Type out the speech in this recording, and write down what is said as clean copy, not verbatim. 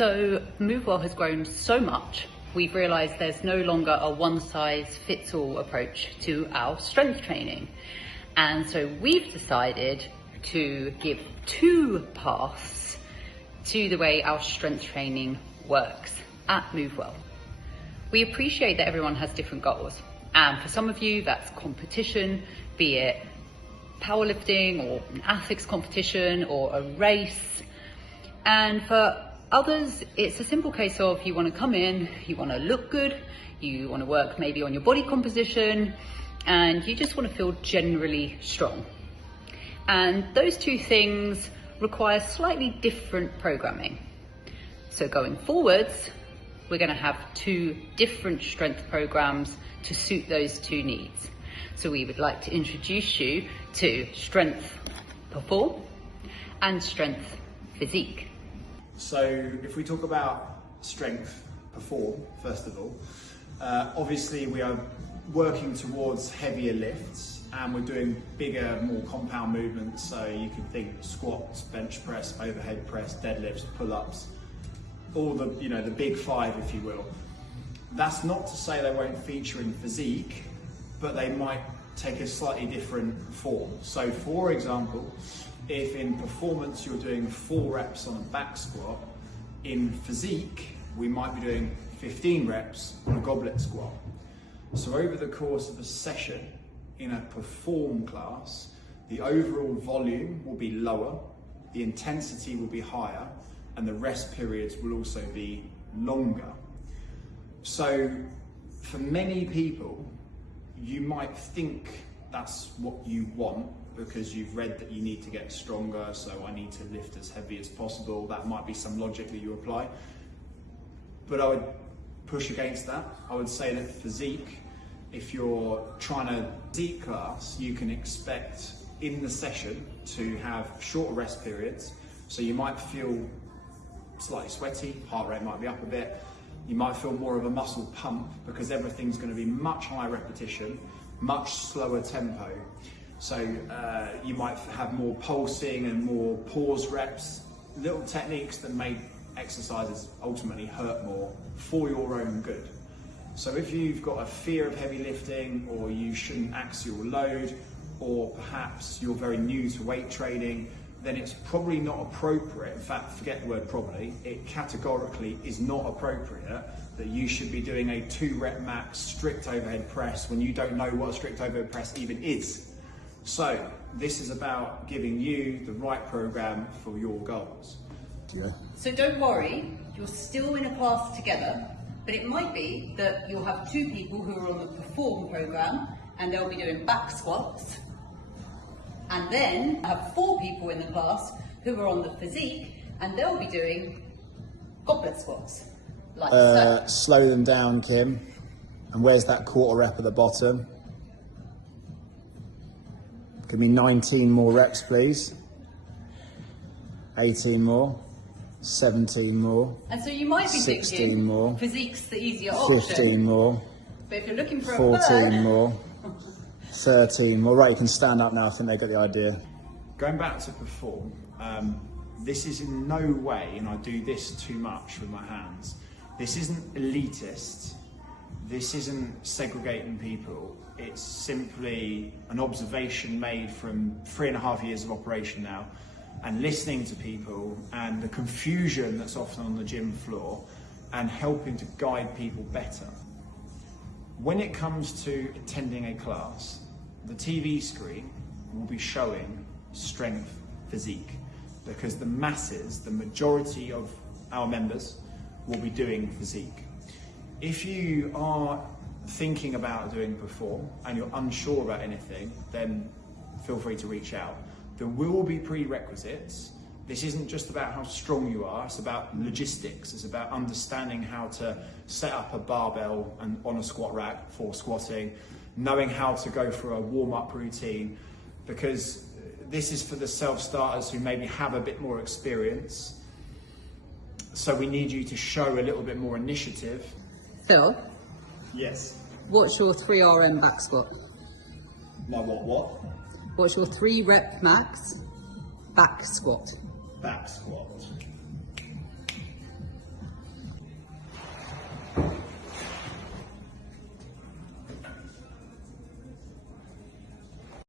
So MoveWell has grown so much, we've realised there's no longer a one-size-fits-all approach to our strength training. And so we've decided to give two paths to the way our strength training works at MoveWell. We appreciate that everyone has different goals. And for some of you, that's competition, be it powerlifting or an athletics competition or a race. And for others, it's a simple case of you want to come in, you want to look good, you want to work maybe on your body composition, and you just want to feel generally strong. And those two things require slightly different programming. So going forwards, we're going to have two different strength programs to suit those two needs. So we would like to introduce you to Strength Perform and Strength Physique. So if we talk about Strength Perform, first of all, obviously we are working towards heavier lifts and we're doing bigger, more compound movements. So you can think squats, bench press, overhead press, deadlifts, pull-ups, all the, the big five, if you will. That's not to say they won't feature in physique, but they might take a slightly different form. So for example, if in performance you're doing 4 reps on a back squat, in physique, we might be doing 15 reps on a goblet squat. So over the course of a session in a perform class, the overall volume will be lower, the intensity will be higher, and the rest periods will also be longer. So for many people, you might think that's what you want because you've read that you need to get stronger, so I need to lift as heavy as possible. That might be some logic that you apply. But I would push against that. I would say that physique, if you're trying to physique class, you can expect in the session to have shorter rest periods. So you might feel slightly sweaty, heart rate might be up a bit. You might feel more of a muscle pump because everything's going to be much higher repetition, much slower tempo. So you might have more pulsing and more pause reps, little techniques that make exercises ultimately hurt more for your own good. So if you've got a fear of heavy lifting, or you shouldn't axial load, or perhaps you're very new to weight training, then it's probably not appropriate. In fact, forget the word probably, it categorically is not appropriate that you should be doing a 2-rep max strict overhead press when you don't know what a strict overhead press even is. So this is about giving you the right program for your goals. Yeah. So don't worry, you're still in a class together, but it might be that you'll have 2 people who are on the Perform program and they'll be doing back squats, and then have 4 people in the class who are on the Physique and they'll be doing goblet squats. Like so. Slow them down, Kim. And where's that quarter rep at the bottom? Give me 19 more reps, please. 18 more. 17 more. And so you might be 16 thinking more. Physique's the easier option. 15 more. But if you're looking for 14 a third, more. 13 more. Right, you can stand up now. I think they got the idea. Going back to Perform, this is in no way, and I do this too much with my hands, this isn't elitist, this isn't segregating people, it's simply an observation made from 3.5 years of operation now, and listening to people and the confusion that's often on the gym floor, and helping to guide people better. When it comes to attending a class, the TV screen will be showing strength physique, because the masses, the majority of our members, will be doing physique. If you are thinking about doing Perform and you're unsure about anything, then feel free to reach out. There will be prerequisites. This isn't just about how strong you are, it's about logistics. It's about understanding how to set up a barbell and on a squat rack for squatting, knowing how to go for a warm-up routine, because this is for the self-starters who maybe have a bit more experience. So we need you to show a little bit more initiative. Phil, Yes. what's your 3RM back squat? My what? What's your 3-rep max back squat? Back squat.